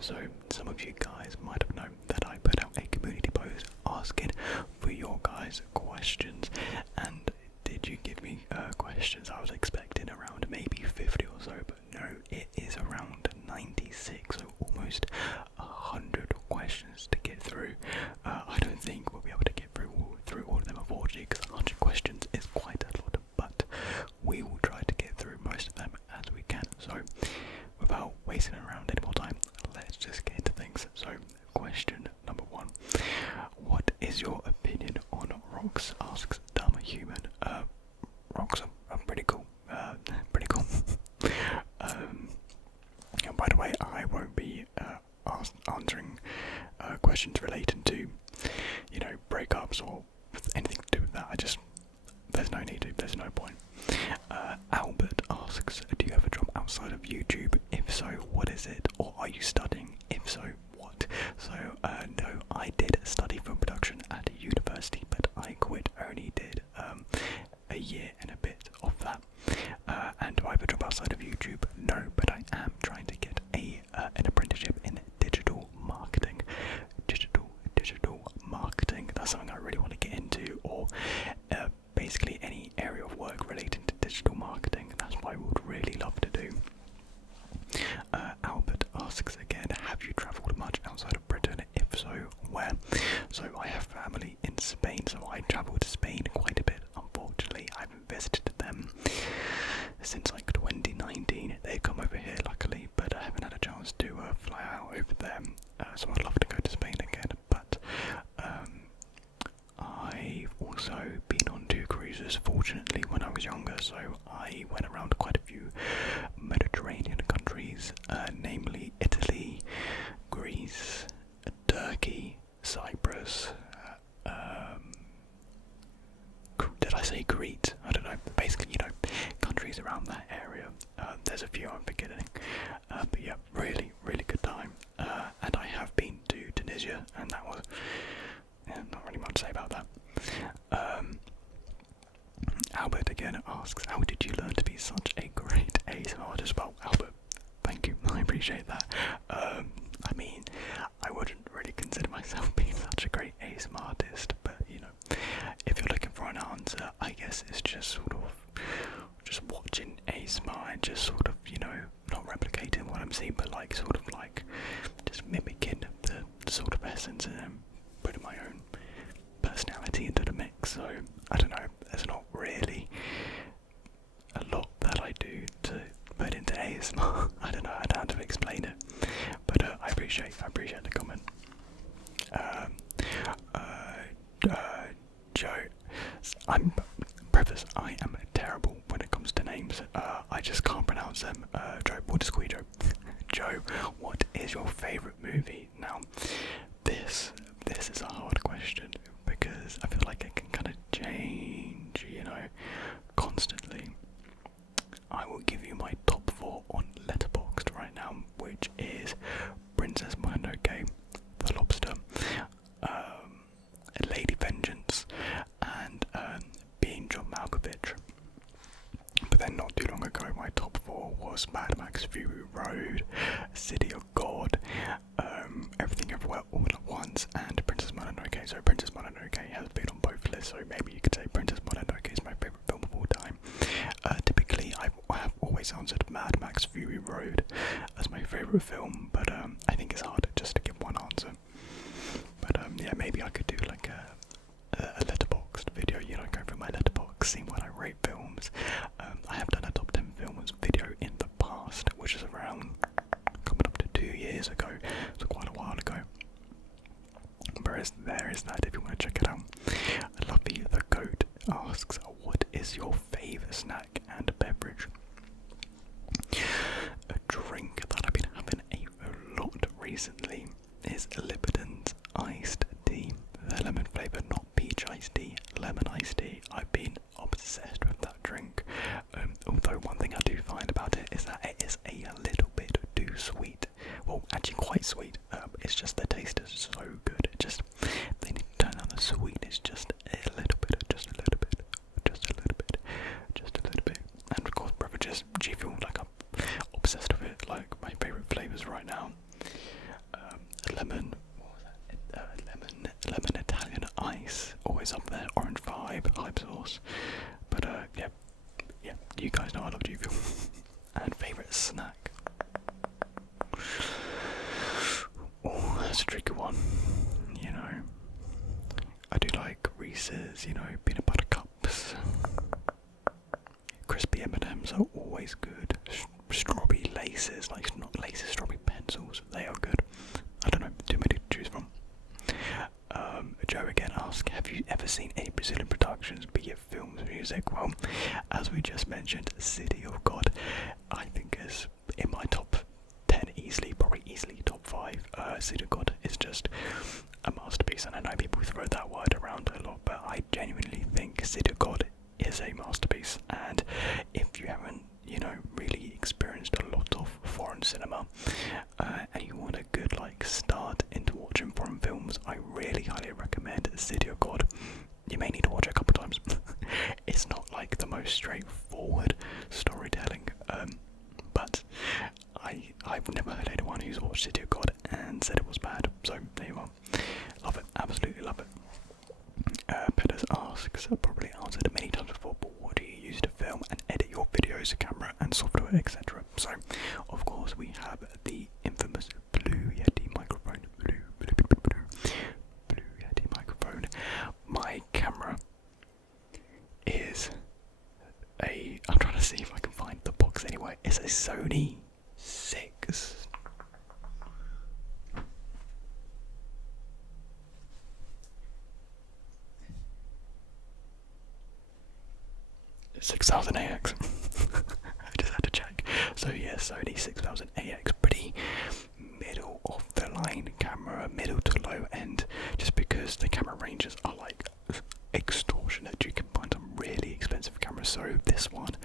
So some of you guys might have known that I put out a community post asking for your guys' questions, and did you give me questions? I was expecting around maybe 50 or so, but no, it is around 96, so almost 100 questions to get through. I don't think we'll be able to get through all of them, unfortunately, because 100 questions is quite a lot, but we will try to get through most of them as we can. So without wasting around any more time, let's just get into things. So question number 1, what is your opinion on rocks? Asks Dumb Human. Rocks are pretty cool. Pretty cool. And by the way, I won't be answering questions relating to, breakups or anything to do with that. There's no need to, there's no point. Albert asks, do you have a job outside of YouTube? If so, what is it? Or are you studying? If so, what? So, no, I did study film production at university, but I quit. Only did a year and a bit of that. And do I have a job outside of YouTube? No, but I am trying to get an apprenticeship in digital marketing. Digital marketing. That's something I really want to get into, or basically any area of work relating to digital marketing. That's what I would really love to do. Albert asks again, have you travelled much outside of Britain? If so, where? So I have family in Spain, so I travelled to Spain quite a bit. Unfortunately, I haven't visited them since like 2019. They come over here luckily, but I haven't had a chance to fly out over there. So I'd love to go to Spain again, but I've also been on 2 cruises, fortunately, when I was younger, so I went around quite a few Mediterranean countries, namely Italy, Greece, Turkey, Cyprus, did I say Crete? I don't know, basically, countries around that area. There's a few I'm forgetting, but yeah, really, really good time. And I have been to Tunisia, and that was, not really much to say about that. Albert again asks, how did you learn to be such a great ASMR artist? Well, Albert, thank you, I appreciate that. I mean, I wouldn't really consider myself being such a great ASMR artist, but if you're looking for an answer, I guess it's just sort of just watching ASMR and just sort of, not replicating what I'm seeing, but like sort of like just mimicking the sort of essence and then putting my own personality into the mix. So I don't know, there's not really a lot that I do to put into ASMR. I don't know how to explain it, but I appreciate the comment. Joe, I am terrible when it comes to names. I just can't pronounce them. Joe, what is Joe? Joe, what is your favourite movie? Now, this is a hard question because I feel like it can kind of change, constantly. I will give you my top 4 on Letterboxd right now, which is Princess Mononoke, The Lobster, Lady Vengeance, and Being John Malkovich. But then not too long ago, my top 4 was Mad Max Fury Road, City of God, Everything Everywhere All at Once, and Princess Mononoke. So Princess Mononoke has been on both lists, so maybe you could say Princess Mononoke is my favourite film of all time. Typically, I have always answered Mad Max Fury Road as my favourite film, but I think it's hard just to give one answer. But yeah, maybe I could do like a Letterboxd video, go through my Letterboxd, see what I rate films. I have done a top 10 films video in the past, which is around coming up to 2 years ago, so quite a while ago. Whereas there is that if you want to check it out. Luffy the Goat asks, what is your favourite snack and beverage? A drink that I've been having a lot recently is Lipton's iced tea. The lemon flavour, not peach iced tea, lemon iced tea. I've been obsessed with that drink. Although one thing I do find about it is that it is a little bit too sweet. Well, actually quite sweet. It's just the taste is so good. They need to turn down the sweetness just a little bit, just a little bit, just a little bit, just a little bit. And of course, beverages. Do you feel like I'm obsessed with it? Like my favourite flavours right now. It's a tricky one, you know. I do like Reese's, you know, peanut butter cups. Crispy M&Ms are always good. Strawberry laces, like not laces, strawberry pencils, they are good. I don't know, too many to choose from. Joe again asks, have you ever seen any Brazilian productions, be it films, music? Well, as we just mentioned, City of God, I think is in my top 10 easily, probably easily top 5. City of God is just a masterpiece, and I know people throw that word around a lot, but I genuinely think City of God is a masterpiece. And if you haven't, you know, really experienced a lot of foreign cinema, and you want a good like start into watching foreign films, I really highly recommend City of God. You may need to watch it a couple of times. It's not like the most straightforward storytelling, but I've never heard anyone who's watched City of God and said it was bad. So there you are. Love it, absolutely love it. Peters asks, probably answered many times before, but what do you use to film and edit your videos, camera and software, etc.? So, of course, we have the infamous Blue Yeti microphone. Blue Yeti microphone. My camera is I'm trying to see if I can find the box anyway. It's a Sony 6000 AX. I just had to check. So yeah, Sony 6000 AX, pretty middle of the line camera, middle to low end, just because the camera ranges are like extortionate. You can find some really expensive cameras. So this one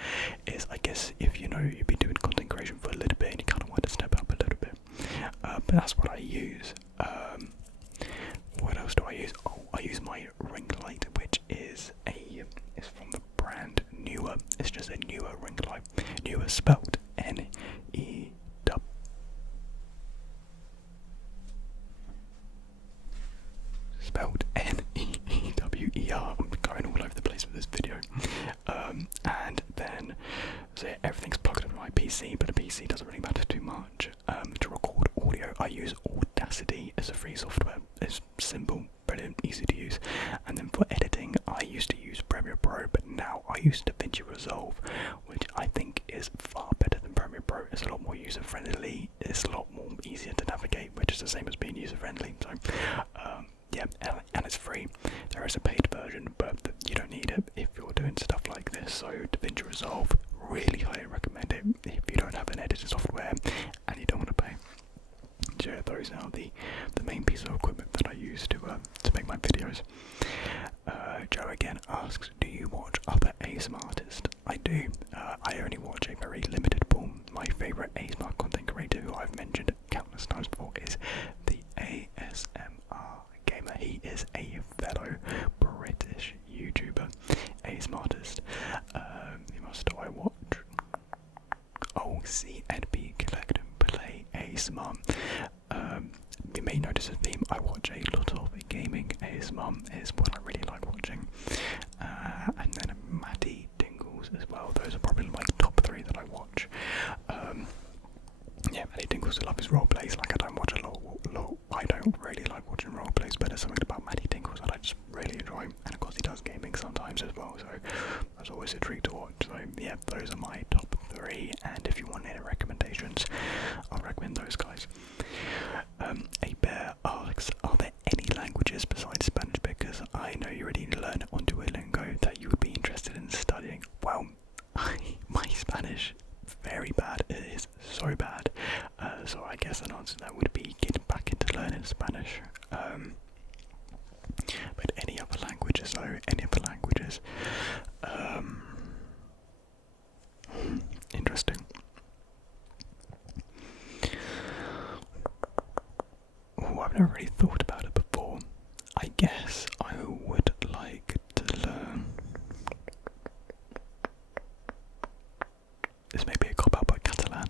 is, I guess, if you know you've been doing content creation for a little bit and you kind of want to step up a little bit, but that's what I use. What else do I use? Oh, I use my ring light, which is from the brand Newer. It's just a Newer ring light. Newer spelled N-E-W. Spelled N-E-E-W-E-R. I'm going all over the place with this video. And then, so yeah, everything's plugged into my PC, but the PC doesn't really matter too much. To record audio, I use Audacity as a free software. It's simple, brilliant, easy to use. And then for editing, I used to use Premiere Pro, but now I use DaVinci Resolve, which I think is far better than Premiere Pro. It's a lot more user friendly. It's a lot more easier to navigate, which is the same as being user friendly. So, yeah, and it's free. There is a paid version, but you don't need it if you're doing stuff like this. So DaVinci Resolve, really highly recommend it if you don't have an editing software and you don't want to pay. So those are the main piece of equipment that I use to make my videos. Joe again asks, do you watch other ASMR artists? I do. I only watch a very limited pool. My favourite ASMR content creator, who I've mentioned countless times before, is the ASMR Gamer. He is a fellow British YouTuber, ASMR artist. Who else do I watch? Oh, CNB Collect and Play ASMR. You may notice a theme. I watch a lot of gaming ASMR, is what I really like watching. And then Matty Dingles as well. Those are probably my top 3 that I watch. Yeah, Matty Dingles, I love his role plays. Like, I don't watch a lot. I don't really like watching role plays, but there's something about Matty Dingles that I just really enjoy. And of course, he does gaming sometimes as well, so that's always a treat to watch. So yeah, those are my top 3. And if you want any recommendations, I'll recommend those guys. A Bear asks, are there any languages besides Spanish, because I know you already learn on Duolingo, that you would be interested in studying? Well, my Spanish, very bad. It is so bad. So I guess an answer to that would be getting back into learning Spanish. But any other languages though, interesting. Oh, I've never really thought about it before. I guess I would like to learn. This may be a cop-out, but Catalan,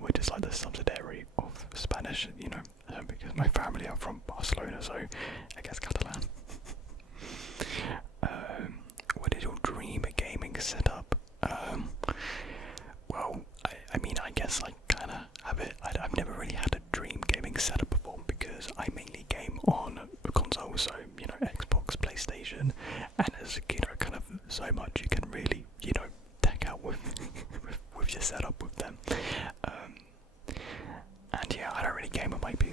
which is like the subsidiary of Spanish, you know, because my family are from Barcelona, so I guess Catalan. What is your dream gaming setup? Well, I mean, I guess I kind of have it. I've never really had a dream gaming setup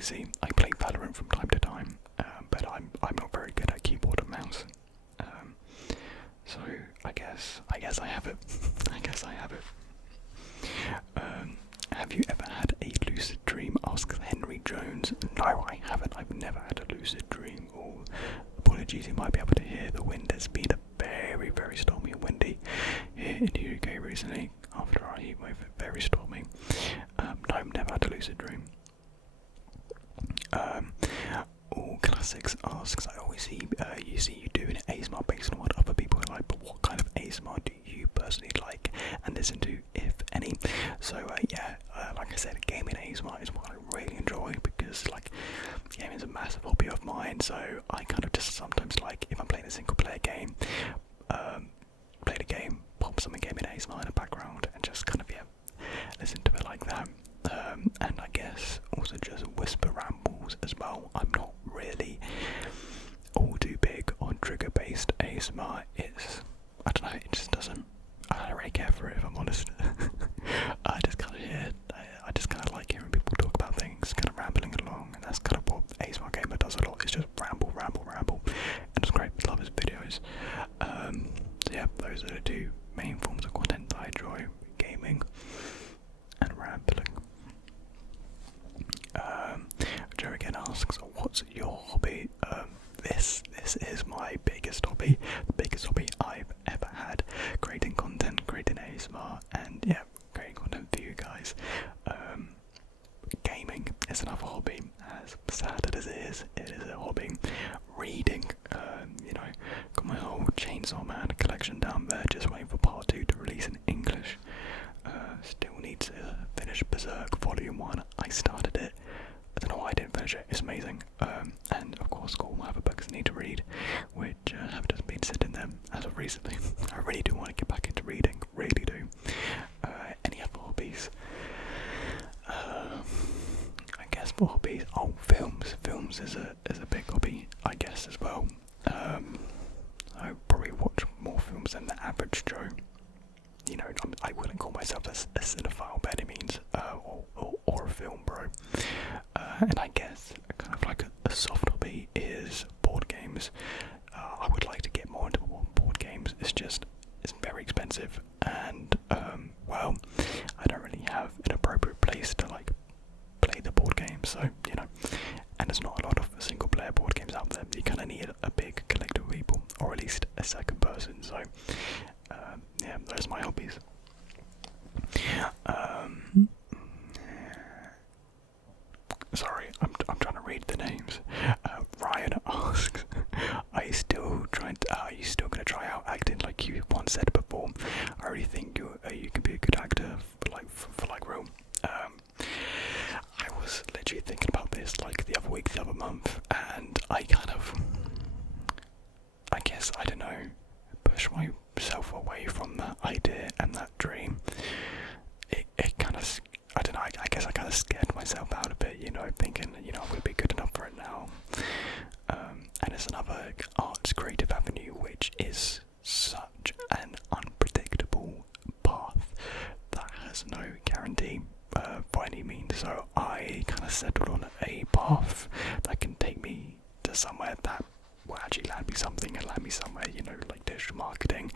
PC. I play Valorant from time to time, but I'm not very good at keyboard and mouse. So I guess I have it. I guess I have it. Have you ever had a lucid dream? Asks Henry Jones. No, I haven't. I've never had a lucid dream. Oh, apologies, you might be able to hear the wind. It's been a very, very stormy and windy here in the UK recently. After our heat wave, very stormy. No, I've never had a lucid dream. All Classics asks, I always see you doing ASMR based on what other people like, but what kind of ASMR do you personally like and listen to, if any? So like I said, gaming ASMR is what I really enjoy, because like gaming is a massive hobby of mine. So I kind of just sometimes, like, if I'm playing a single player game, play the game, pop some gaming ASMR in the background, and just kind of listen to it like that. And I guess also just whisper rambles as well. I'm not really all too big on trigger-based ASMR. I don't know, it just doesn't, I don't really care for it, if I'm honest. I just kind of like hearing people talk about things, kind of rambling along, and that's kind of what ASMR Gamer does a lot. It's just ramble, and it's great. Love his videos. So yeah, those are the two main forms of content that I enjoy: gaming and rambling. Joe again asks, what's your hobby? This is my biggest hobby, the biggest hobby I've ever had. Creating content, creating ASMR, and yeah, creating content for you guys. Gaming is another hobby, as sad as it is a hobby. Reading, got my whole Chainsaw Man collection down there, just waiting for part 2 to release in English. Still need to finish Berserk Volume 1. I started it. I don't know why I didn't finish it. It's amazing. And of course, got all my other books I need to read, which have just been sitting there as of recently. I really do want to get back into reading. Really do. Any other hobbies? I guess for hobbies, films. Films is a big hobby, I guess, as well. I probably watch more films than the average Joe. I wouldn't call myself a cinephile by any means, or a film bro. And I guess kind of like a soft hobby is board games. I would like to get more into board games. It's very expensive, and I don't really have an appropriate place to like play the board game. So and there's not a lot of single player board games out there. You kind of need a big collective of people, or at least a second person. So those are my hobbies. Sorry, I'm trying to read the names. Ryan asks, are you still going to try out acting like you once said before? I really think you can be a good actor for real. I was literally thinking about this like the other week, the other month, and I guess, I don't know, push myself away from that idea and that dream. It kind of, I don't know, I guess I kind of scared myself out of it, thinking, I'm going to be good enough for it now. And it's another arts creative avenue, which is such an unpredictable path that has no guarantee by any means. So I kind of settled on a path that can take me to somewhere that will actually land me something, and land me somewhere, like digital marketing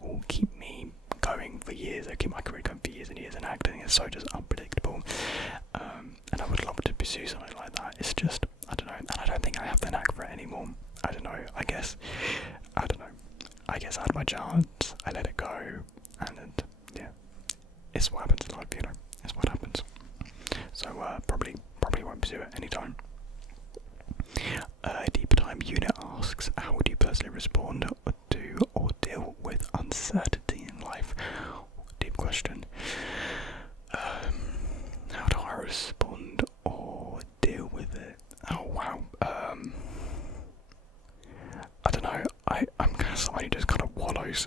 will keep me going for years. It'll keep my career going for years and years, and acting is so just unpredictable. And I would love to pursue something like that. It's just, I don't know, and I don't think I have the knack for it anymore. I don't know, I guess I had my chance, I let it go, and yeah, it's what happens in life, it's what happens. So probably won't pursue it anytime. Deeper Time Unit asks, how would you personally respond to or deal with uncertainty in life? Deep question. How do I respond or deal with it? Oh wow. I don't know. I'm kind of someone who just kind of wallows.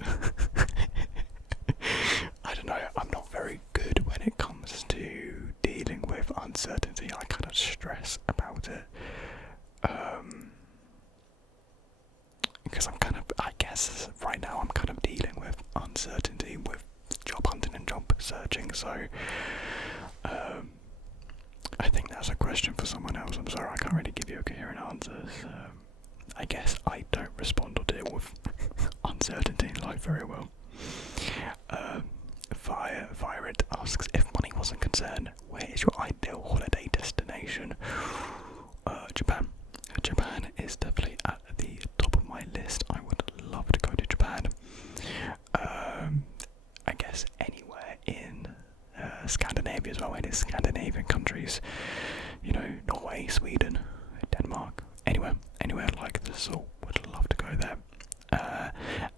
I don't know. I'm not very good when it comes to dealing with uncertainty. I kind of stress about it. Because I guess right now I'm kind of dealing with uncertainty with job hunting and job searching, so I think that's a question for someone else. I'm sorry, I can't really give you a coherent answer. So I guess I don't respond or deal with uncertainty in life very well. Fire it asks, if money wasn't concerned, where is your ideal holiday destination? Japan. Japan is definitely at the top of my list. I would love to go to Japan. I guess anywhere in Scandinavia as well, any Scandinavian countries, you know, Norway, Sweden, Denmark, anywhere like this, or would love to go there.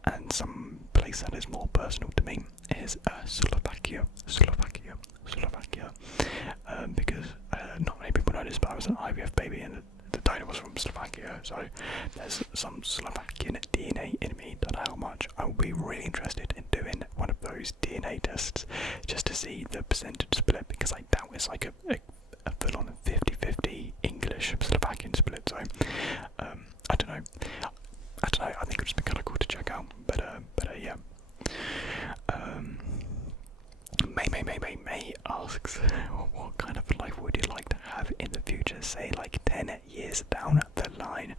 And some place that is more personal to me is Slovakia, because not many people know this, but I was an IVF baby and the donor was from Slovakia, so there's some Slovakian DNA in me. Don't know how much. I would be really interested in doing one of those DNA tests just to see the percentage split, because I doubt it's like a full-on 50-50 English Slovakian split. So I don't know. I think it would just be kind of cool to check out. But yeah. May asks, what kind of life would you like to have in the future? Say like 10 years down the line.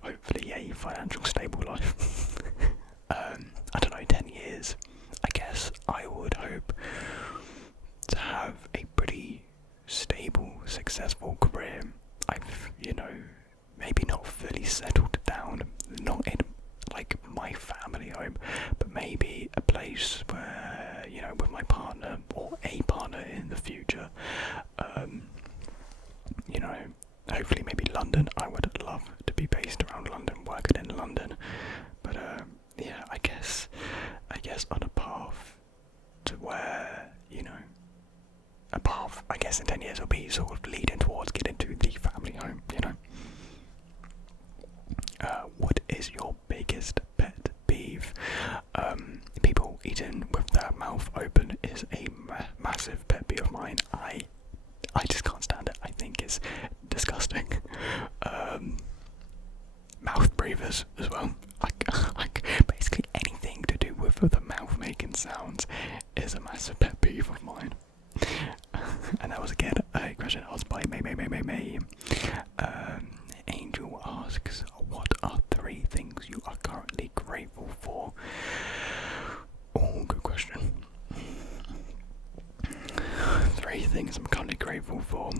Hopefully a financial stable life. I don't know, 10 years. I guess I would hope to have a pretty stable, successful career. I've, you know, maybe not fully settled down, not in like my family home, but maybe a place where, you know, with my partner or a partner in the future. You know, hopefully maybe London. I would love to be based around London, working in London. But yeah, I guess on a path to where, you know, a path, I guess in 10 years will be sort of leading towards getting to the family home, you know. What is your biggest pet peeve? People eating with their mouth open is a massive pet peeve of mine. I just can't stand it. I think it's disgusting. Mouth breathers as well. Like basically anything to do with the mouth making sounds is a massive pet peeve of mine. And that was again a question asked by May. Angel asks, what are 3 things you are currently grateful for? Oh, good question. 3 things I'm currently grateful for.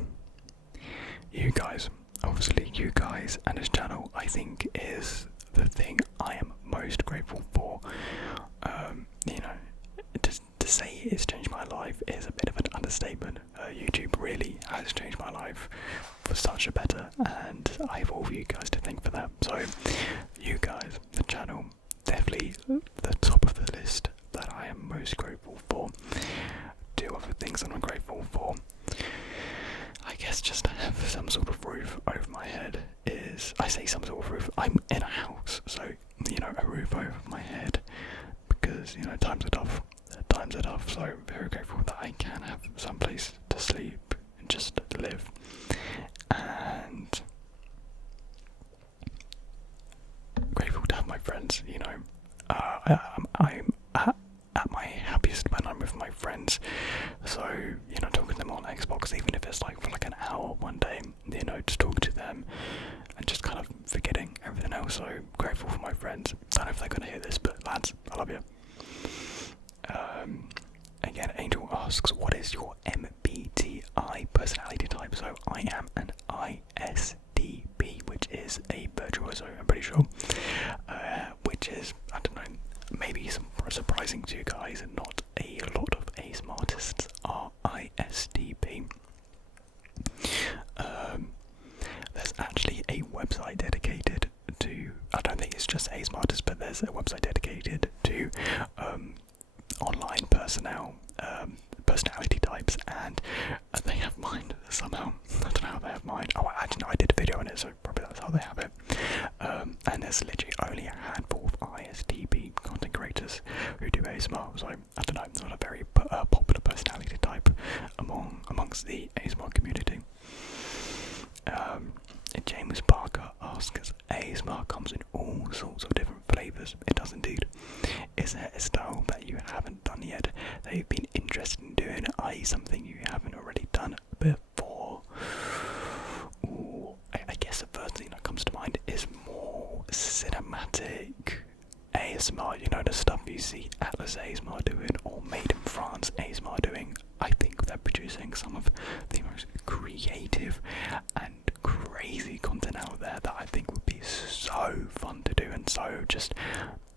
You guys. Obviously you guys and this channel, I think, is the thing I am most grateful for. You know, to say it's changed my life is a bit of an understatement. YouTube really has changed my life for such a better, and I have all of you guys to thank for that. So you guys, the channel, definitely the top of the list that I am most grateful for. 2 other things that I'm grateful for, I guess, just to have some sort of roof over my head is, I say some sort of roof, I'm in a house, so, you know, a roof over my head, because, you know, times are tough, so very grateful that I can have some place to sleep and just live. And grateful to have my friends, you know. I'm at my happiest when I'm with my friends, so, you know, talking to them on Xbox, even if it's like for like an hour one day, you know, just talk to them and just kind of forgetting everything else. So grateful for my friends. Don't know if they're gonna hear this, but lads, I love you. Again, Angel asks, what is your MBTI personality type? So I am an ISTP, which is a virtuoso, I'm pretty sure, which is, I don't know, maybe surprising to you guys, and not a lot of ASMR artists are ISTP. There's actually a website dedicated to, I don't think it's just ASMR artists, but there's a website dedicated to online personality types, and they have mine somehow. I don't know how they have mine. Oh, actually no, I did a video on it, so probably that's how they have it. And there's literally only a handful of ISTP content creators who do ASMR, so I don't know, not a very popular personality type amongst the ASMR community. James Parker asks, ASMR comes in all sorts of different flavours. It does indeed. Is there a style that you haven't done yet that you've been interested in doing, i.e. something you haven't already done before? Ooh.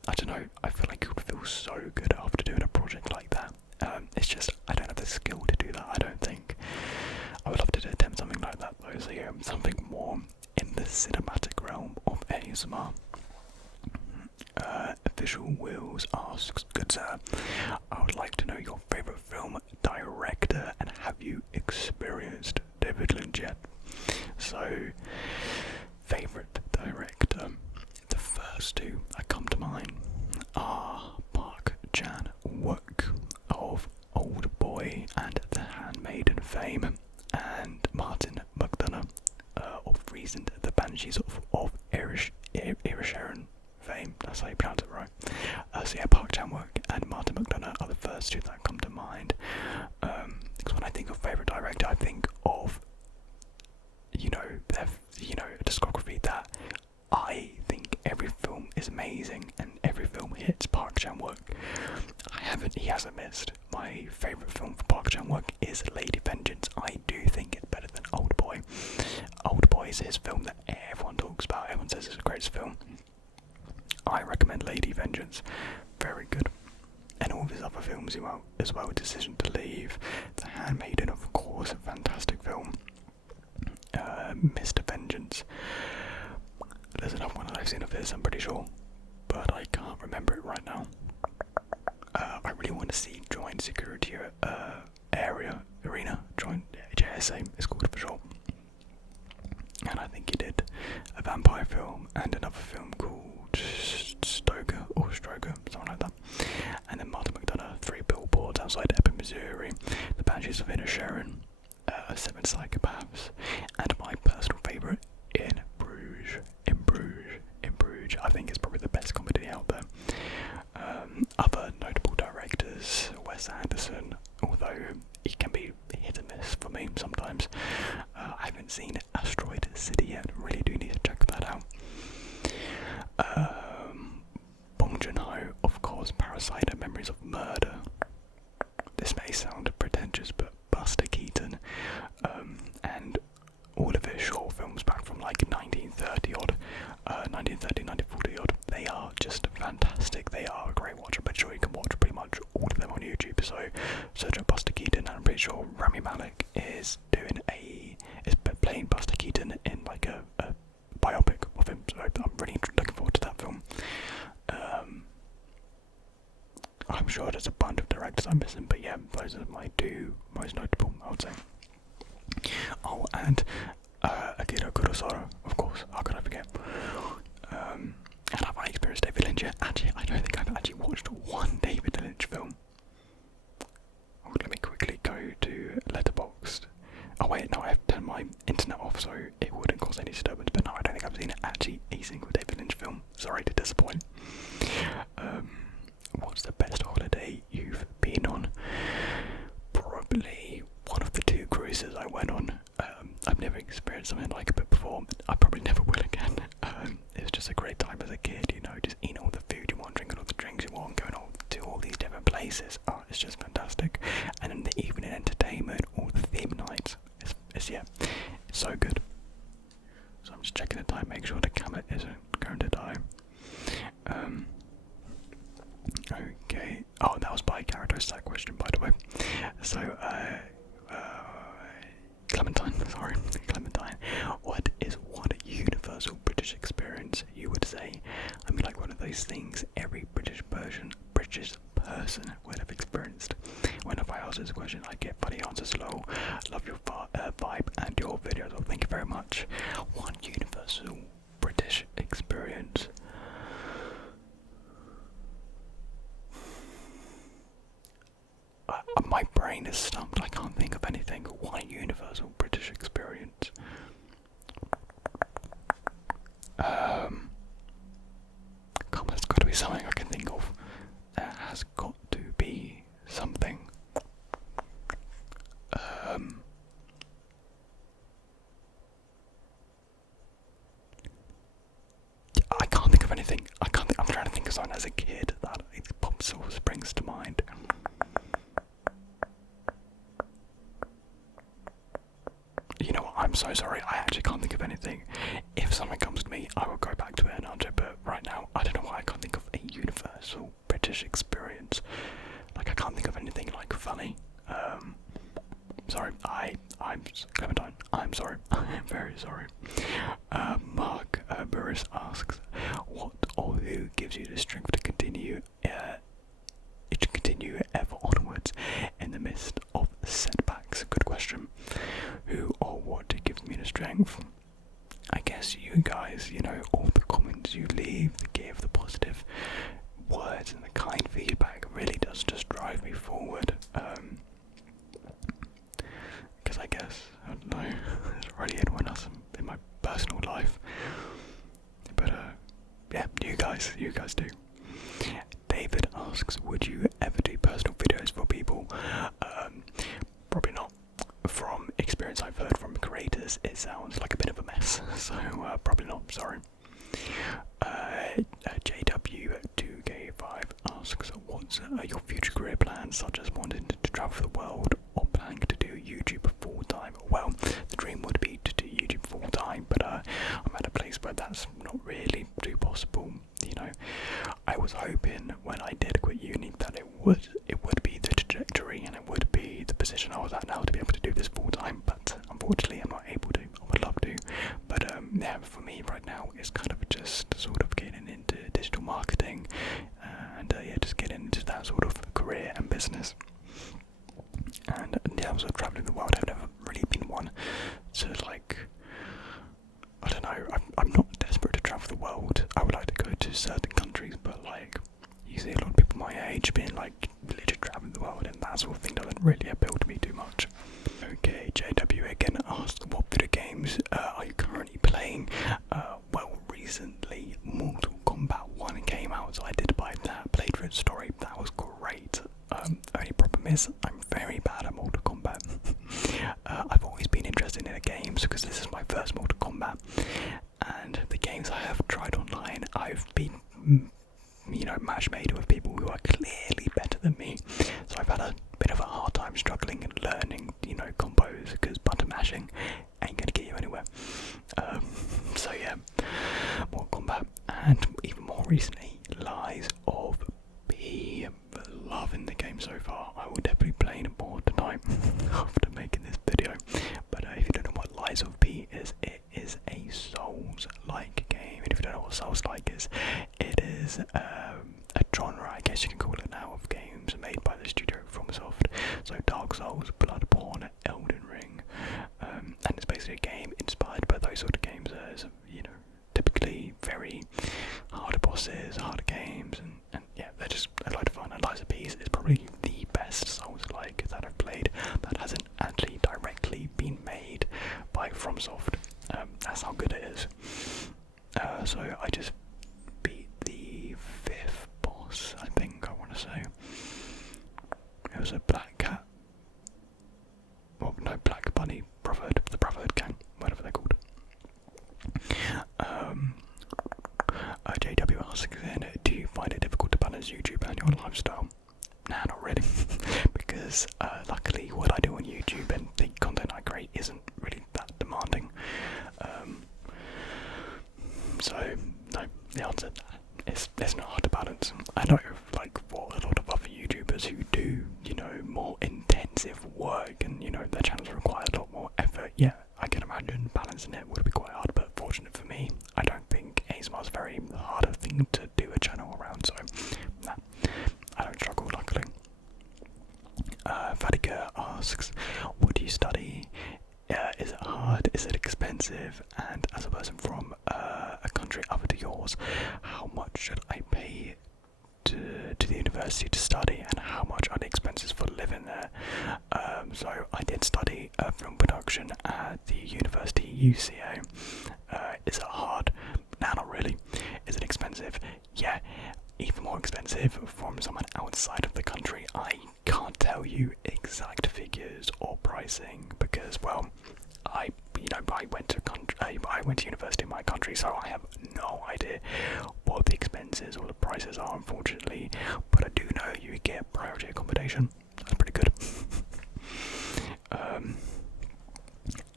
I don't know, I feel like it would feel so good after doing a project like that. It's just, I don't have the skill to do that, I don't think. I would love to attempt something like that though, so yeah, something more in the cinematic realm of ASMR. Official Wheels asks, good sir, I would like to know your favourite film director and have you experienced David Lynch yet? So, favourite director, the first two that come to mind are Park Chan-wook of Old Boy and The Handmaiden fame, and Martin McDonagh of recent The Banshees of Inisherin fame. That's how you pronounce it, right? So yeah, Park Chan-wook and Martin McDonagh are the first two that come to mind. Because when I think of favourite director, I think of their discography that I think every film is amazing and every film hits. Park Chan-wook, he hasn't missed. My favourite film for Park Chan-wook is Lady Vengeance. I do think it's better than Old Boy. Old Boy is his film that everyone talks about. Everyone says it's the greatest film. I recommend Lady Vengeance. Very good. And all of his other films as well. Decision to Leave, The Handmaiden, of course, a fantastic film. Mr. Vengeance. There's another one that I've seen of his, I'm pretty sure, but I can't remember it right now. I really want to see Joint Security Arena, Joint JSA is called for short. And I think he did a vampire film and another film called Stoker, something like that. And then Martin McDonagh, 3 Billboards Outside Ebbing, Missouri, The Banshees of Inisherin, 7 Psychopaths, and my personal favourite, In Bruges. I think it's probably the best comedy out there. Other notable directors, Wes Anderson, although he can be hit and miss for me sometimes. I haven't seen Asteroid City yet, really do need to check that out. Bong Joon-ho, of course, Parasite and Memories of Murder. This may sound pretentious, but Buster Keaton, and all of his short films back from like 1930 odd, 1940 odd, they are just fantastic. They are a great watch. I'm pretty sure you can watch pretty much all of them on YouTube. So search up Buster Keaton, and I'm pretty sure Rami Malek is playing Buster Keaton in like a biopic of him. So I'm really looking forward to that film. I'm sure there's a bunch of directors I'm missing, but yeah, those are my 2 most notable, I would say. Oh, and Akira Kurosawa, of course, how could I forget? And have I experienced David Lynch yet? Actually, I don't think I've actually watched one David Lynch film. Oh, let me quickly go to Letterboxd. Oh wait, no, I have turned my internet off so it wouldn't cause any disturbance, but no, I don't think I've seen actually a single David Lynch film. Sorry to disappoint. What's the best holiday you've been on? Probably one of the 2 cruises I went on. I've never experienced something like it before. I probably never will again. It was just a great time as a kid, just eating all the food you want, drinking all the drinks you want, going to all these different places. Oh, it's just fantastic. And then the evening entertainment, all the theme nights. It's so good. So I'm just checking the time, make sure the camera isn't going to die. Okay. Oh, that was by Gyarados, that question, by the way. So, Clementine, what is one universal British experience you would say? I mean, like one of those things every British person would have experienced. Whenever I ask this question, I get funny answers. Lol, love your vibe and your videos. Well, thank you very much. One universal British experience. My brain is stumped. I can't think of anything. One universal British experience. Come on, there's got to be something I can think of. There has got to be something. I can't think of anything. I'm trying to think of something as a kid that sort of springs to mind. You know what, I'm so sorry, I actually can't think of anything. If something comes to me, I will go back to it and answer it, but right now, I don't know why I Clementine, I'm sorry. I'm very sorry. Mark Burris asks, what or who gives you the strength to continue ever onwards in the midst of setbacks? Good question. Who or what gives me the strength? I guess you guys, all the comments you leave, the positive words and the kind feedback really does just drive me forward. Because I guess, I don't know, there's already anyone else in my personal life. But yeah, you guys do. David asks, would you ever do personal videos for people? Probably not. From experience I've heard from creators, it sounds like a bit of a mess, so probably not, sorry. JW2K5 asks, what's your future career plans, such as wanting to travel the world or planning to do YouTube full time? Well, the dream would be to do YouTube full time, but I'm at a place where that's not really too possible. I was hoping when I did quit uni that it would be the trajectory and it would be the position I was at now to be able to do this full time, but unfortunately I'm not able to. I would love to, but yeah, for me right now it's kind of just sort of getting into digital marketing and yeah, just getting into that sort of career and business. And yeah, I was traveling the world. I've never really been one to I don't know, I'm not desperate to travel the world. I would like to go to certain countries, but you see a lot of people my age being literally traveling the world, and that sort of thing doesn't really appeal to me too much. Okay, JW again asks, what video games are you currently playing? Well, recently Mortal Kombat 1 came out, so I did buy that, played through the story, that was great. Only problem is, I'm very bad at Mortal Kombat. I've always been interested in the games because this is my first Mortal Kombat, and the games I have tried online, I've been, match made with people who are clearly better than me. So I've had a bit of a hard time struggling and learning, combos, because button mashing ain't gonna get you anywhere. So yeah, Mortal Kombat, and even more recently, Lies of P. Loving the game so far. I will definitely play it more tonight after making this video. But if you don't know what Lies of P is, it is a Souls-like game. And if you don't know what Souls-like is, it is a genre, I guess you can call it now, of games made by the studio FromSoft. So Dark Souls, Bloodborne, Elden Ring, and it's basically a game inspired by those sort of games. As typically very hard bosses, harder games, and yeah, they're just a lot of fun. And Lies of P is probably the best Souls-like that I've played that hasn't actually directly been made by FromSoft. That's how good it is. So I just beat the 5th boss, I think I want to say. It was a black cat. Well, no, Black Bunny Brotherhood, the Brotherhood gang, whatever they're called. JW asks again, do you find it difficult to balance YouTube and your lifestyle? Nah, not really, because luckily what I do on YouTube and the content I create isn't really that demanding. So no, the answer is it's not hard to balance. I know for a lot of other YouTubers who do more intensive work and their channels require a lot more effort. Yeah, I can imagine balancing it would be quite hard, but fortunate for me, I don't think ASMR is a very harder thing to do a channel around, so nah, I don't struggle luckily. Fatika asks, what do you study? Is it hard? Is it expensive? And as a person from a country other to yours, how much should I pay to the university to study, and how much are the expenses for living there? So I did study film production at the university UCA. Is it hard? Nah, not really. Is it expensive? Yeah, even more expensive from someone outside of the country. I can't tell you exact figures or pricing because, well, I went to university in my country, so I have no idea what the expenses or the prices are, unfortunately. But I do know you get priority accommodation. That's pretty good.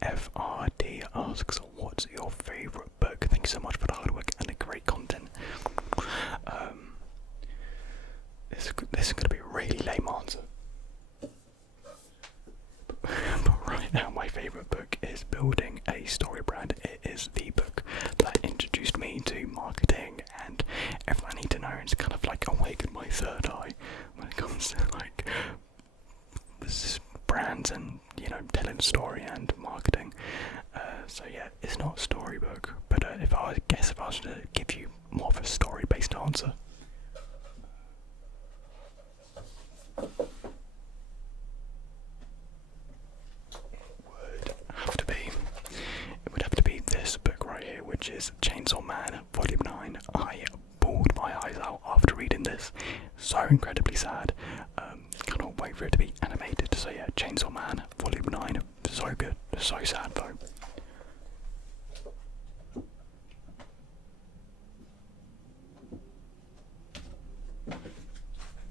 FRD asks, what's your favourite book? Thank you so much for the hard work and the great content. This is going to be a really lame answer. But right now, my favourite is building a story brand. It is the book that introduced me to marketing and everything I need to know. It's kind of like awakened my third eye when it comes to like this brands and, you know, telling a story and marketing. So yeah, it's not a storybook, but if I was to give you more of a story-based answer, it would have to be this book right here, which is Chainsaw Man Volume 9. I bawled my eyes out after reading this. So incredibly sad. Cannot wait for it to be animated. So yeah, Chainsaw Man Volume 9. So good. So sad though.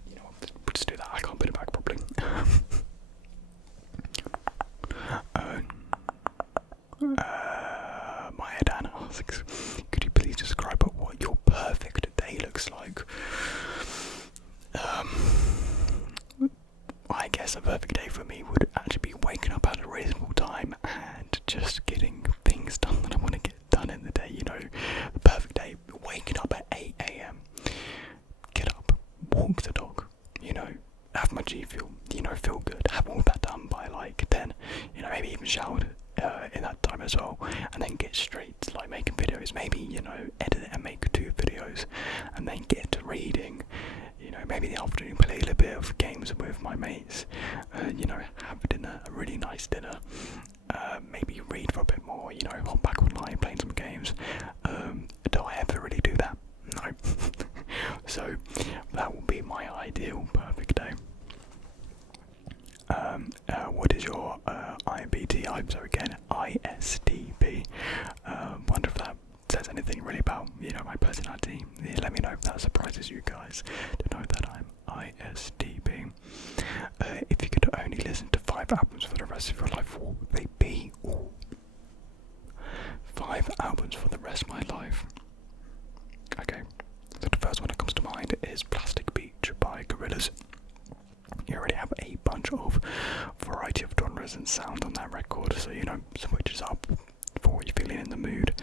You know what? We'll just do that. I can't put it back properly. Maya Dan asks, could you please describe what your perfect day looks like? I guess a perfect day for me would actually be waking up at a reasonable time and just getting things done that I want to get done in the day. You know, the perfect day, waking up at 8 AM, get up, walk the dog, you know, have my G Fuel, you know, feel good, have all that done by like 10, you know, maybe even showered in that time as well, and then get straight to like making videos, maybe, you know, edit it and make 2 videos, and then get to reading, you know, maybe in the afternoon play a little bit of games with my mates, you know, have dinner, a really nice dinner, maybe read for a bit more, you know, hop back online, playing some games. Do I ever really do that? No. So that will be my ideal perfect day. What is your IBT? So again, ISTP. Wonder if that says anything really about, you know, my personality. Yeah, let me know if that surprises you guys to know that I'm ISTP. If you could only listen to 5 albums for the rest of your life, what would they be? Ooh. 5 albums for the rest of my life. Okay, so the first one that comes to mind is Plastic Beach by Gorillaz. You already have a bunch of variety of genres and sound on that record, so you know, switches up for what you're feeling in the mood.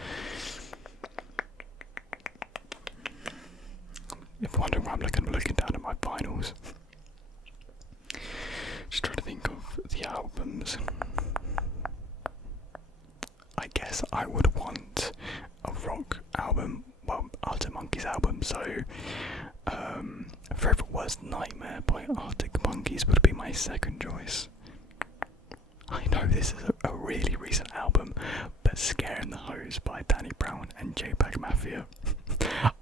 If you're wondering why I'm looking down at my vinyls, just trying to think of the albums. I guess I would want a rock album, well, Arctic Monkeys album, so Forever Was Nightmare by Arctic Monkeys would be my second choice. I know this is a really recent album, but Scaring the Hose by Danny Brown and JPEG Mafia.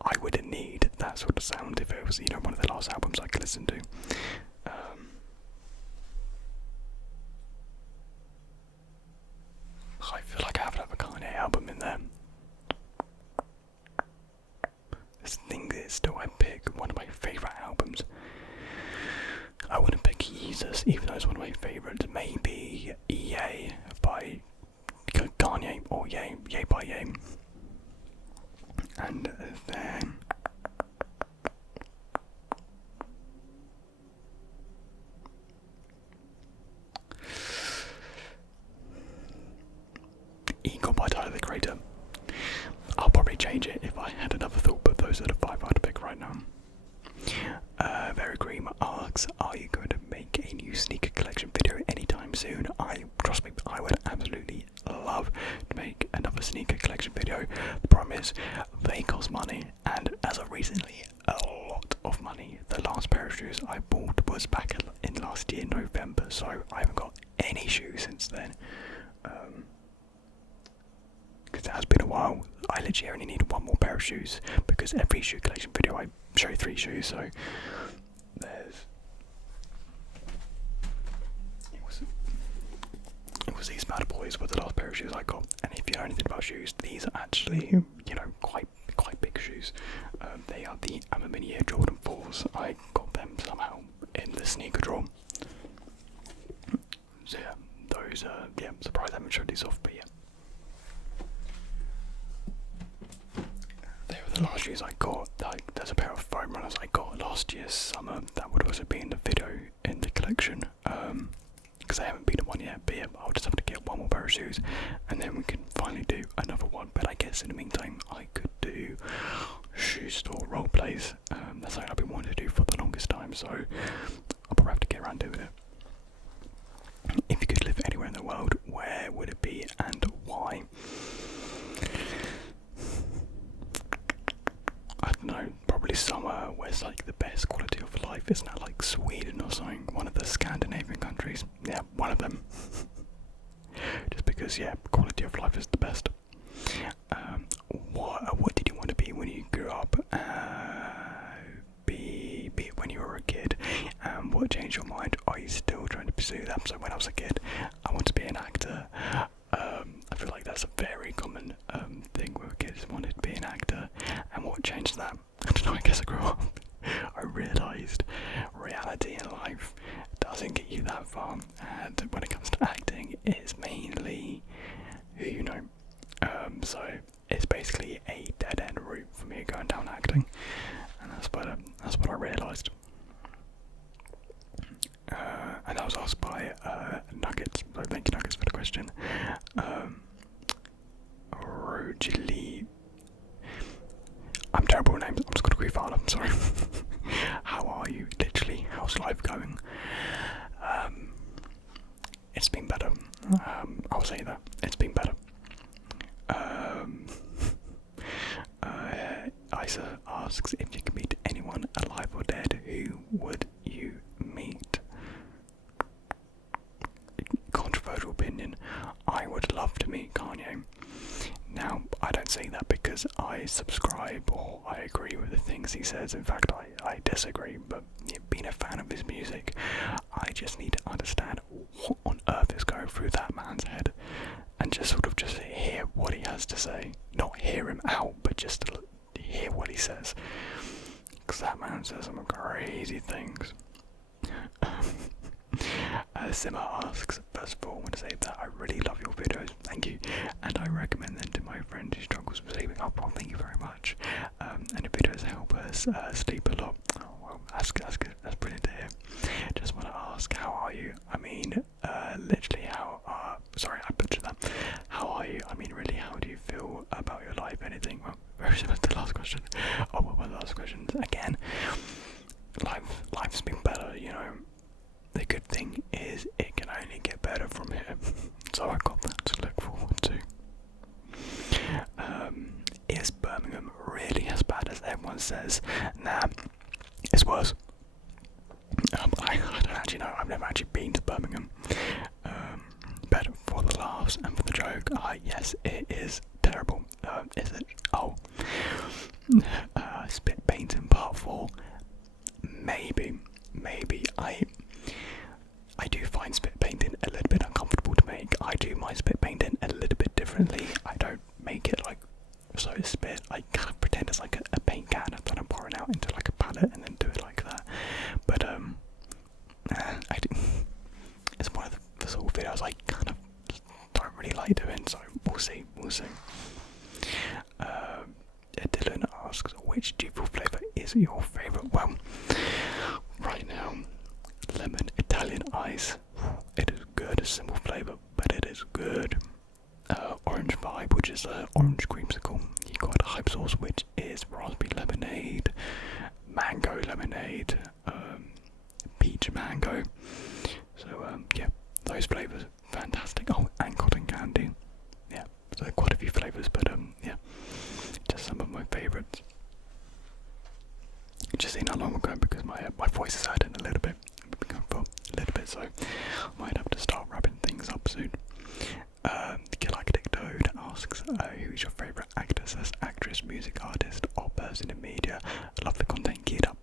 I would need that sort of sound if it was, you know, one of the last albums I could listen to. I feel like I have to have a Kanye album in there. This thing is still I pick one of my favourite albums. I wouldn't pick Jesus, even though it's one of my favourites. Maybe Ye by Kanye, or Ye by Ye. And then Eagle by Tyler the Creator. I'll probably change it if I had another thought, but those are the 5 I'd pick right now. Very Cream asks, are you going to make a new sneaker collection video anytime soon? Trust me, I would absolutely love to make another sneaker collection video. The problem is, they cost money, and as of recently, a lot of money. The last pair of shoes I bought was back in last year, November, so I haven't got any shoes since then. Because it has been a while. I literally only need 1 more pair of shoes, because every shoe collection video I show 3 shoes, so it was these Mad Boys were the last pair of shoes I got. And if you know anything about shoes, these are actually, you know, quite big shoes. They are the Amamini Air Jordan 4s. I got them somehow in the sneaker drawer. So yeah, those yeah, I'm surprised I haven't showed these off, but yeah. They were the last shoes I got. Like, there's a pair of foam runners I got last year's summer that would also be in the collection. Because I haven't been in one yet, but yeah, I'll just have to get 1 more pair of shoes, and then we can finally do another one. But I guess in the meantime, I could do shoe store role plays. That's something I've been wanting to do for the longest time, so I'll probably have to get around doing it. If you could live anywhere in the world, where would it be and why? I don't know, probably somewhere where it's like the best quality of life. Isn't that like Sweden or something? One of the Scandinavian countries. Yeah, one of them. Just because, yeah, quality of life is the best. What did you want to be when you grew up? Be it when you were a kid. What changed your mind? Are you still trying to pursue that? So when I was a kid, I wanted to be an actor. I feel like that's a very common thing where kids wanted to be an actor. And what changed that? I don't know, I guess I grew up. I realised reality in life doesn't get you that far. And when it comes to acting, it's mainly who you know. So it's basically a dead-end route for me going down acting. And that's what I realised. And that was asked by Nuggets, so thank you Nuggets for the question. Rojili, I'm terrible with names, I'm just going to quick file, I'm sorry. How are you? Literally, how's life going? It's been better, I'll say that, it's been better. Isa asks, if you could meet anyone alive or dead, who would you meet? Controversial opinion. I would love to meet Kanye. Now, I don't say that because I subscribe or I agree with the things he says. In fact, I disagree, but being a fan of his music, I just need to understand what on earth is going through that man's head and just hear what he has to say. Not hear him out, but just to hear what he says. Because that man says some crazy things. Sima asks, first of all, I want to say that I really love your videos, thank you, and I recommend them to my friend who struggles with sleeping. Oh, well, thank you very much. And the videos help us sleep a lot. Oh, well, that's good, that's brilliant to hear. Just want to ask, how are you? I mean, literally, sorry, I butchered that. How are you? I mean, really, how do you feel about your life? Anything? Well, very similar to the last question. Oh, well, the last question, again, life's been better, you know. The good thing is it can only get better from here, so I've got that to look forward to. Is Birmingham really as bad as everyone says? Nah, it's worse. I don't actually know, I've never actually been to Birmingham. But for the laughs and for the joke, yes, it is terrible. Is it? Oh. Spit painting part 4. Maybe. I do find spit painting a little bit uncomfortable to make. I do my spit painting a little bit differently. I don't make it like so spit. I kind of pretend it's like a paint can and then I'm pouring out into like a palette and then do it like that. But it's one of the sort of videos I kind of don't really like doing. So we'll see. Dylan asks, which Duvel flavour is your favourite? Well, right now, lemon Italian ice. It is good, a simple flavour, but it is good. Orange vibe, which is orange creamsicle. You got hype sauce, which is raspberry lemonade, mango lemonade, peach mango. So yeah, those flavours, fantastic. Oh, and cotton candy. Yeah, so quite a few flavours, but yeah, just some of my favourites. Just seen how long ago because my voice is hurting a little bit. I've been going for a little bit, so I might have to start wrapping things up soon. Galactic Toad asks, who's your favourite actor, actress, music artist, or person in media? I love the content, keep it up,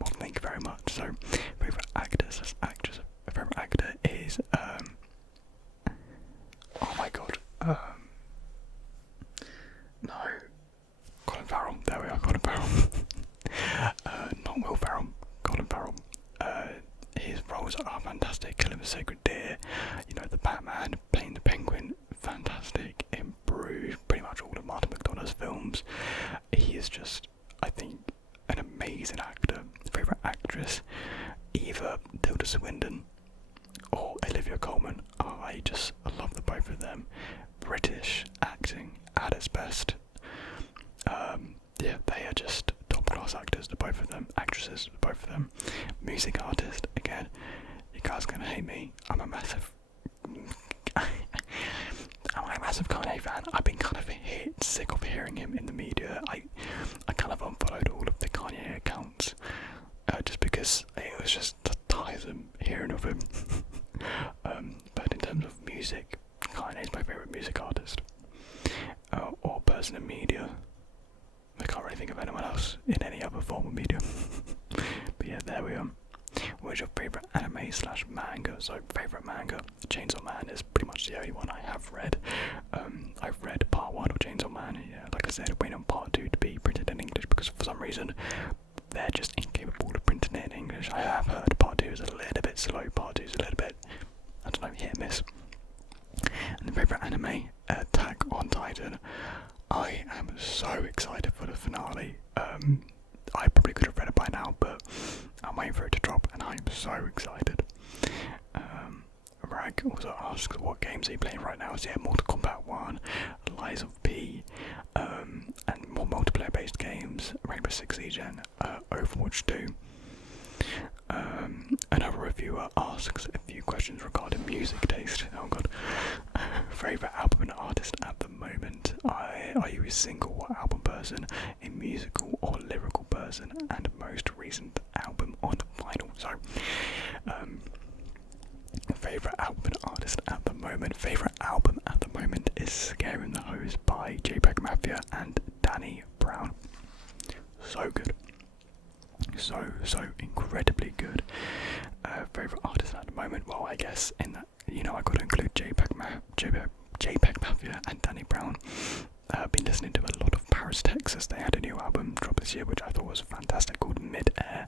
well, thank you very much. So, favourite actor, actress, favourite actor is, oh my god, no, Colin Farrell, there we are, Colin Farrell. Not Will Ferrell, Colin Farrell. His roles are fantastic. Kill Him a Sacred Deer, you know, the Batman, playing the Penguin, fantastic. In Bruges, pretty much all of Martin McDonagh's films. He is just, I think, an amazing actor. Favourite actress, either Tilda Swinton or Olivia Colman. I love the both of them. them. British acting at its best. Yeah, they are just top class actors, the both of them. Actresses, both of them. Music artist, again, you guys are gonna hate me. I'm a massive Kanye fan. I've been kind of sick of hearing him in the media. I kind of unfollowed all of the Kanye accounts just because it was just tiresome hearing of him. But in terms of music, Kanye is my favourite music artist or person in media. I can't really think of anyone else in any other form of media. But yeah, there we are. What is your favourite anime / manga? So favourite manga, Chainsaw Man is pretty much the only one I have read. I've read part 1 of Chainsaw Man. Yeah, like I said, waiting on part 2 to be printed in English because for some reason they're just incapable of printing it in English. I have heard part 2 is a little bit slow, part 2 is a little bit, I don't know, hit and miss. And the favourite anime, Attack on Titan. I am so excited for the finale. I probably could have read it by now, but I'm waiting for it to drop, and I'm so excited. Rag also asks what games are you playing right now. So yeah, Mortal Kombat 1, Lies of P, and more multiplayer-based games, Rainbow Six Siege and Overwatch 2. Another reviewer asks a few questions regarding music taste. Oh god. Favourite album and artist at the moment. Are you a single album person, a musical or lyrical person, and most recent album on vinyl? So, favourite album and artist at the moment. Favourite album at the moment is Scaring the Hose by JPEG Mafia and Danny Brown. So good. So incredibly good. Favourite artist at the moment, well, I guess in that, you know, I got to include JPEG Mafia and Danny Brown. I've been listening to a lot of Paris, Texas. They had a new album drop this year, which I thought was fantastic, called Mid-Air.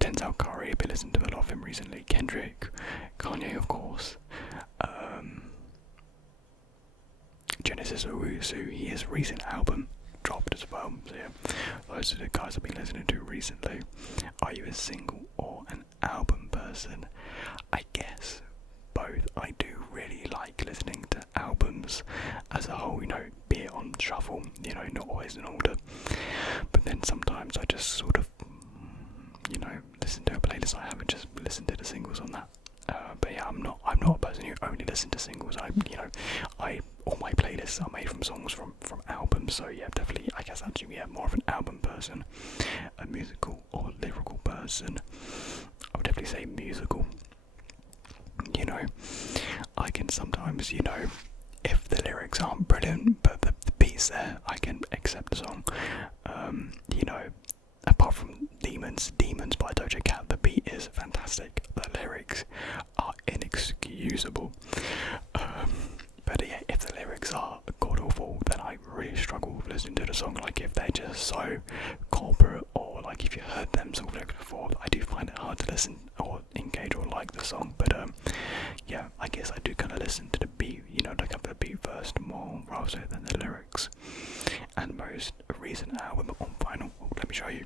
Denzel Curry, I've been listening to a lot of him recently. Kendrick, Kanye, of course. Genesis Owusu, his recent album dropped as well. So yeah, those are the guys I've been listening to recently. Are you a single or an album person? I guess both. I do really like listening to albums as a whole, you know, be it on shuffle, you know, not always in order. But then sometimes I just sort of, you know, listen to a playlist I haven't just listened to the singles on that. But yeah, I'm not a person who only listens to singles. All my playlists are made from songs from albums. So yeah, definitely, I guess actually, yeah, more of an album person. A musical or lyrical person, I would definitely say musical. You know, I can sometimes, you know, if the lyrics aren't brilliant, but the beat's there, I can accept the song. You know, apart from Demons by Doja Cat, the beat is fantastic. The lyrics are inexcusable. But yeah, if the lyrics are god awful, then I really struggle with listening to the song. Like if they're just so corporate, or like if you heard them sort of lyrics before, I do find it hard to listen or engage or like the song. But yeah, I guess I do kind of listen to the beat, you know, like up the beat first more rather so than the lyrics. And most recent album on vinyl, let me show you.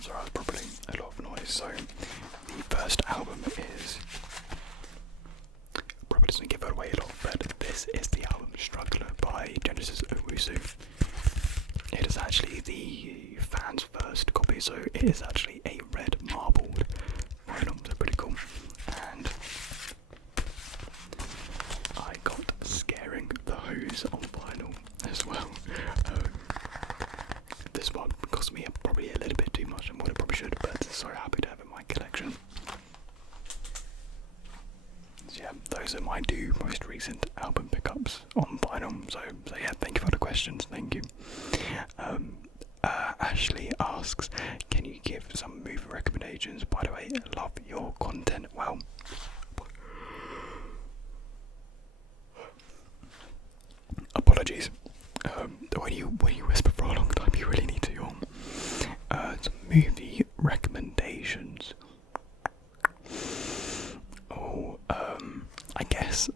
Sorry, that's probably a lot of noise. So the first album is, probably doesn't give it away a lot, but this is the album Struggler by Genesis Owusu. It is actually the fans' first copy, so it is actually a red marbled vinyl, so pretty cool. And I got Scaring the Hose on vinyl as well. This one cost me probably a little bit too much than what it probably should, but so happy to have it in my collection. So yeah, those are my two most recent album pickups on vinyl. So yeah, thank you for the questions, thank you. Ashley asks, can you give some movie recommendations? By the way, love your content. Well, apologies. When you whisper for a long time, you really need to yawn. Some movie recommendations. I guess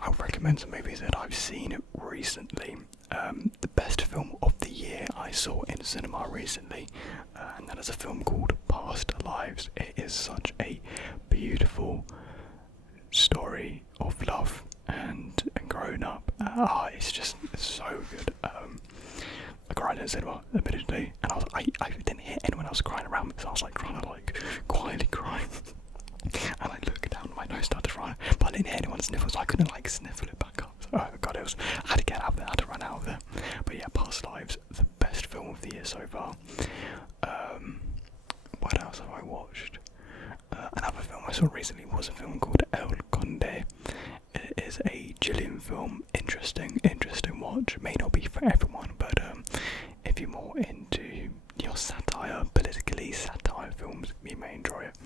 I'll recommend some movies that I've seen recently. The best film of the year I saw in cinema recently and that is a film called Past Lives. It is such a beautiful story of love and growing up. It's so good. I cried in the cinema admittedly, and I didn't hear anyone else crying around me, so I was like trying to quietly cry. And I looked down, and my nose started running, but I didn't hear anyone sniffle, so I couldn't sniffle it back up. So, oh god, I had to get out of there, I had to run out of there. But yeah, Past Lives, the best film of the year so far. What else have I watched? Another film I saw recently was a film called El Conde. It is a Chilean film, interesting watch. May not be for everyone, but if you're more into your politically satire films, you may enjoy it.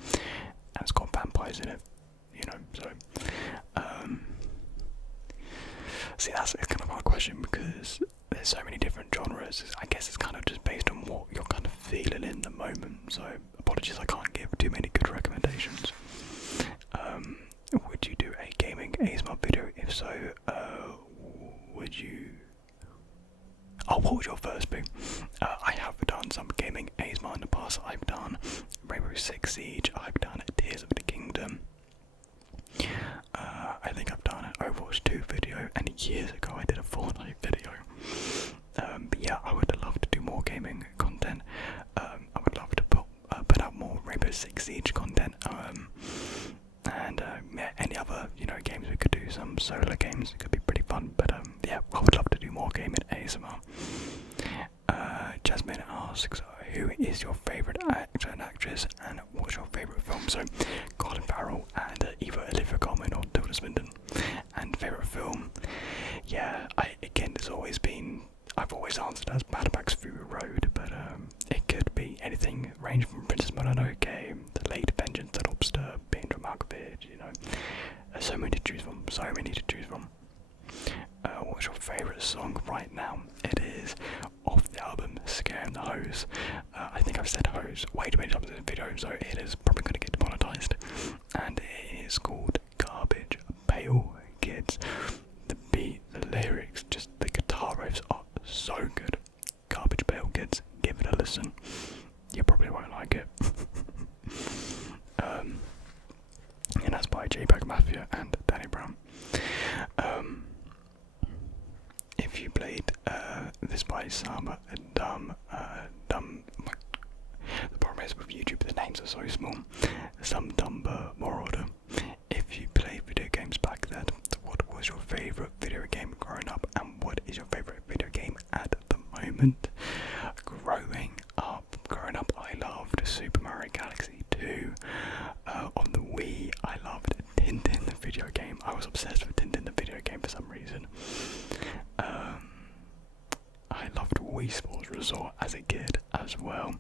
And it's got vampires in it, so see, that's kind of a hard question because there's so many different genres. I guess it's kind of just based on what you're kind of feeling in the moment, so apologies, I can't give too many good recommendations. Would you do a gaming ASMR video? If so, would you... Oh, what would your first be? I have done some gaming ASMR in the past. I've done Rainbow Six Siege, I've done Tears of the Kingdom. I think I've done an Overwatch 2 video, and years ago I did a Fortnite video. But yeah, I would love to do more gaming content. I would love to put out more Rainbow Six Siege content. And yeah, any other games we could do, some solo games, it could be pretty fun. But yeah, I would love to do more gaming ASMR. Jasmine asks, who is your favourite actor and actress, and what's your favourite film? So Colin Farrell and either Olivia Colman or Tilda Swinton. And favourite film, yeah, I've always answered as Mad Max Fury Road, but it could be anything, ranging from Princess Mononoke, The Late Vengeance, The Lobster, Pedro Malkovich, there's so many to choose from, What's your favourite song right now? It is off the album Scaring the Hose. I think I've said hose way too many times in the video, so it is probably going to get demonetised. And it is called Garbage Pail Kids. The beat, the lyrics, just the guitar riffs are so good. Garbage Pail Kids, give it a listen. You probably won't like it. And that's by JPEG Mafia and Danny Brown. If you played this by some dumb, the problem is with YouTube, the names are so small. Some dumb marauder. If you played video games back then, what was your favourite video game growing up, and what is your favourite video game at the moment? Growing up, I loved Super Mario Galaxy 2. On the Wii, I loved Tintin the video game. I was obsessed with Tintin the video game for some reason. I loved Wii Sports Resort as a kid as well.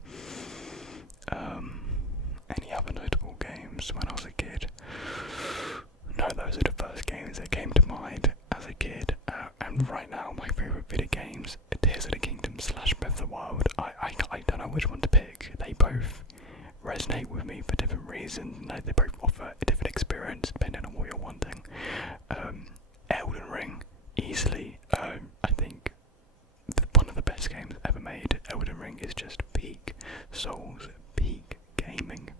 Any other notable games when I was a kid? No, those are the first games that came to mind as a kid. And right now, my favourite video games, Tears of the Kingdom / Breath of the Wild. I don't know which one to pick. They both resonate with me for different reasons. They both offer a different experience depending on what you're wanting. Elden Ring, easily, I think one of the best games ever made. Elden Ring is just peak Souls, peak gaming.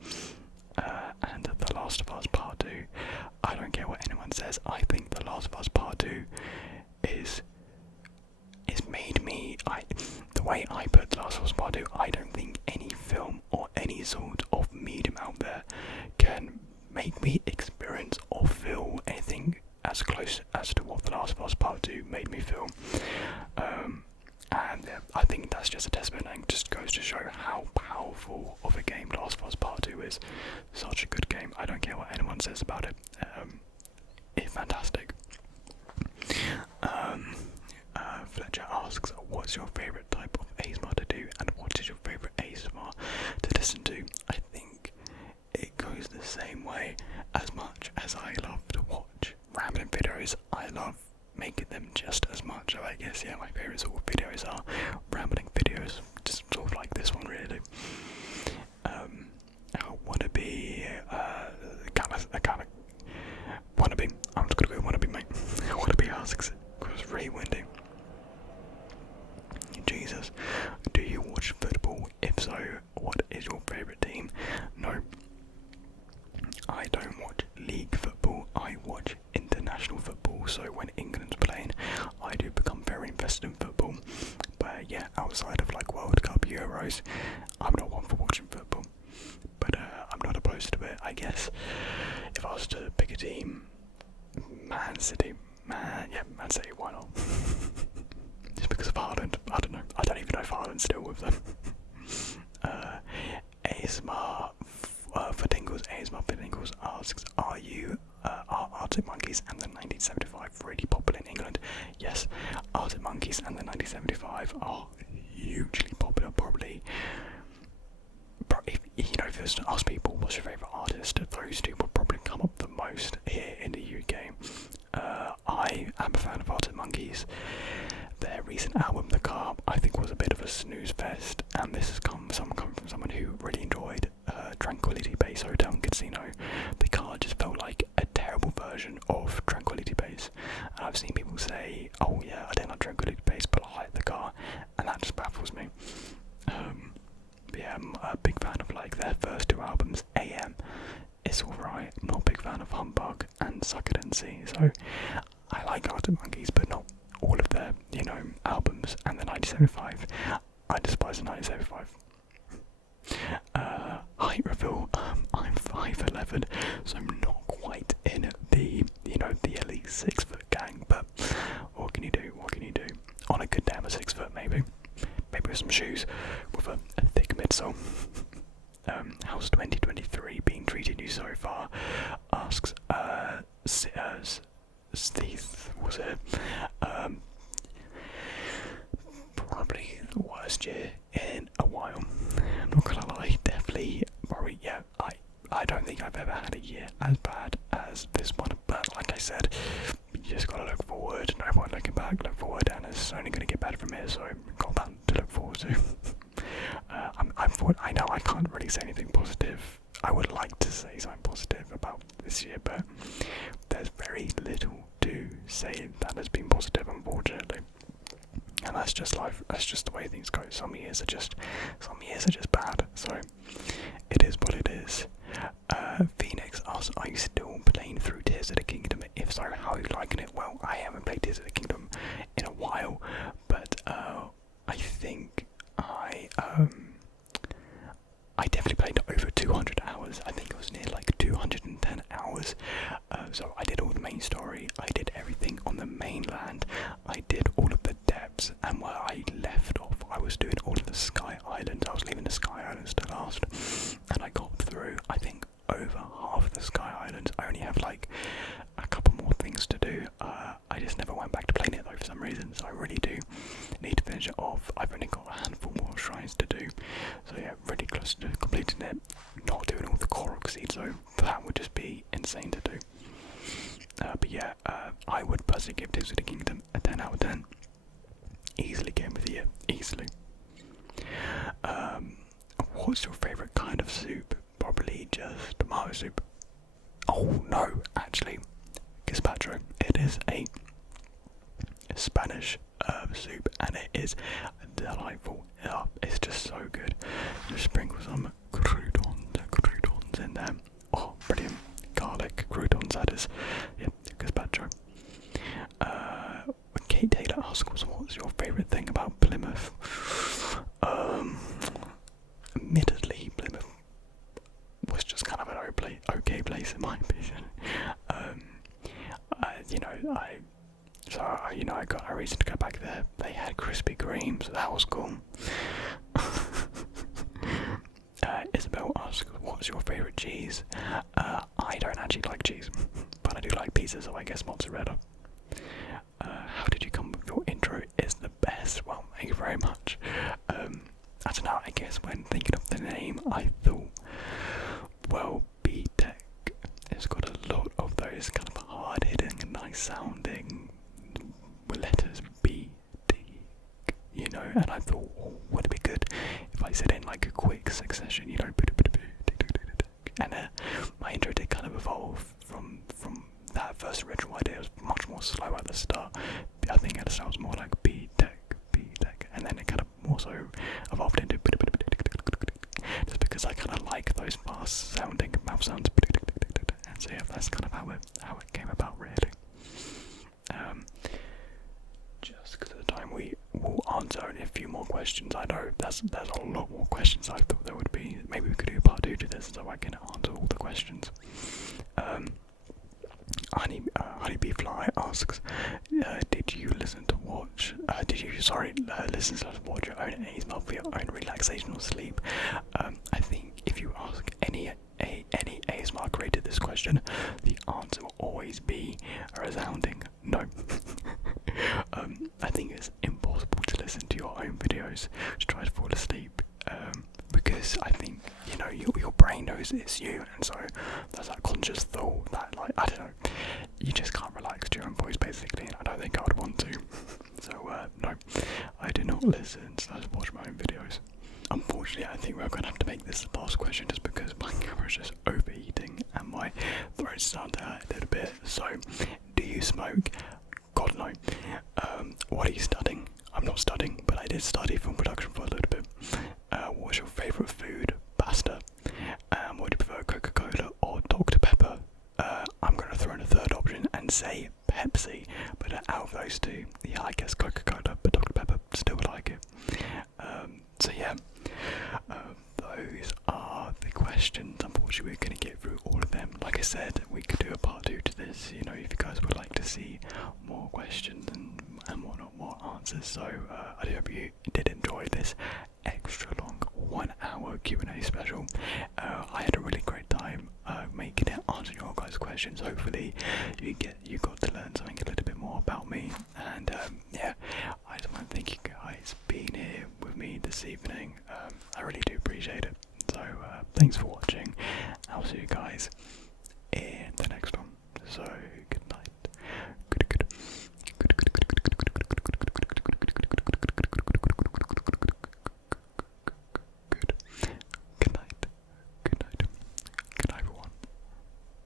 And The Last of Us Part 2, I don't care what anyone says, I think The Last of Us Part 2 is made me, the way I put The Last of Us Part 2, I don't think any film or any sort of medium out there can make me experience or feel anything as close as to what The Last of Us Part 2 made me feel. And I think that's just a testament and just goes to show how powerful of a game Last of Us Part 2 is. Such a good game, I don't care what anyone says about it. It's fantastic. Fletcher asks, what's your favourite type of ASMR to do, and what is your favourite ASMR to listen to? I think it goes the same way. As much as I love to watch rambling videos, I love making them just as much. So I guess, yeah, my favourite sort of videos are rambling videos, just sort of like this one really. Wannabe, Wannabe, I'm just gonna go Wannabe, mate. Wannabe asks, because it's really windy. Jesus, do you watch football? If so, is your favourite team? No, I don't watch league football, I watch international football, so when England's playing, I do become very invested in football. But yeah, outside of like World Cup, Euros, I'm not one for watching football. But I'm not opposed to it, I guess. If I was to pick a team, Man City, Man City, why not? Just because of Haaland, I don't know. I don't even know if Haaland's still with them. ASMR Ferdingles asks, are Arctic Monkeys and the 1975 really popular in England? Yes, Arctic Monkeys and the 1975 are hugely popular, probably. If you know, if you was to ask people what's your favourite artist, those two would probably come up the most here in the UK. I am a fan of Arctic Monkeys. Their recent album, The Car, I think was a bit of a snooze fest, and this has come from someone who really enjoyed Tranquility Base Hotel and Casino. The Car just felt like a terrible version of Tranquility Base. And I've seen people say, oh yeah, I don't like Tranquility Base, but I like The Car, and that just baffles me. But yeah, I'm a big fan of like their first two albums. AM, it's alright. Not a big fan of Humbug and Suck It and See. So I like Arctic Monkeys, but not all of their, albums. And the 1975, I despise the 1975. Height reveal. I'm 5'11", so I'm not quite in the the elite 6 foot gang. But what can you do? What can you do? On a good day, I'm a 6 foot maybe. Maybe with some shoes with a thick midsole. How's 2023 been treating you so far? Asks Steve, was it? Probably the worst year in a while. I'm not gonna lie, definitely, probably, yeah, I don't think I've ever had a year as bad as this one, but like I said, you just gotta look forward, no point looking back, look forward, and it's only gonna get better from here, so got that to look forward to. I know I can't really say anything positive. I would like to say something positive about this year, but there's very little to say that has been positive, unfortunately. And that's just life. That's just the way things go. Some years are just bad. So it is what it is. Phoenix asks, are you still playing through Tears of the Kingdom? If so, how are you liking it? Well, I haven't played Tears of the Kingdom in a while, but I think I definitely played over 200 hours. I think it was near like 210 hours. So I did all the main story. I did everything on the mainland. I did all of the depths. And where I left off, I was doing all of the Sky Islands. I was leaving the Sky Islands to last. And I got through, I think, over half the Sky Islands. I only have like a couple more things to do. I just never went back to playing it though for some reason. So I really do need to finish it off. I've only got a handful more shrines to do. So yeah, really close to completing it. Not doing all the Korok seeds though. That would just be insane to do. But yeah, I would personally give Tears of the Kingdom a 10 out of 10. Easily game of the year. Easily. What's your favourite kind of soup? Probably just tomato soup. Oh no, actually, gazpacho. It is a Spanish soup, and it is delightful. Yeah, it's just so good. Just sprinkle some croutons in there. Oh, brilliant! Garlic croutons, that is. Yeah, gazpacho. Kate Taylor asks, what's your favourite thing about Plymouth? Admittedly, Plymouth was just kind of an okay place in my opinion. I got a reason to go back there. They had Krispy Kreme, so that was cool. Isabel asks, what's your favourite cheese? I don't actually like cheese, but I do like pizza, so I guess mozzarella. How did you come up with your intro? Is the best. Well, thank you very much. I don't know, I guess when thinking of the name, I thought, well, B-Tech, it's got a lot of those kind of hard-hitting, nice sounding letters, B-T, and I thought, would it be good if I said it in like a quick succession, and my intro did kind of evolve from that first original idea. It was much more slow at the start. I think at the start it was more like B-Tech, and then it kind of more so evolved into just because I kind of like those fast sounding mouth sounds. And so yeah, that's kind of how it came about, really. Just because of the time, we will answer only a few more questions. I know there's a lot more questions I thought there would be. Maybe we could do part 2 to this so I can answer all the questions. Honeybee Fly asks, did you listen to watch your own ASMR for your own relaxation or sleep? I think if you ask any ASMR creator this question, the answer will always be a resounding no. I think it's impossible to listen to your own videos to try to fall asleep, because I think, you know, your brain knows it's you, and so there's that conscious thought that, like, I don't know, you just can't relax to your own voice basically, and I don't think I would want to. So no, I do not listen / watch my own videos. Unfortunately, I think we're going to have to make this the last question just because my camera is just overheating and my throat's starting to hurt a little bit. So, do you smoke? God no. What are you studying? I'm not studying, but I did study film production for a little bit. What's your favourite food? Pasta. Would you prefer Coca-Cola or Dr. Pepper? I'm going to throw in a third option and say Pepsi, but out of those two, yeah, I guess Coca-Cola, but Dr. Pepper still like it. So yeah, those are the questions. Unfortunately, we're going to get through all of them. Like I said, we could do a part 2 to this, you know, if you guys would like to see more questions and whatnot, more answers. So I do hope you did enjoy this extra long 1 hour Q&A special. I had a really great time making it, answering your guys' questions. Hopefully you got to learn something a little bit more about me, and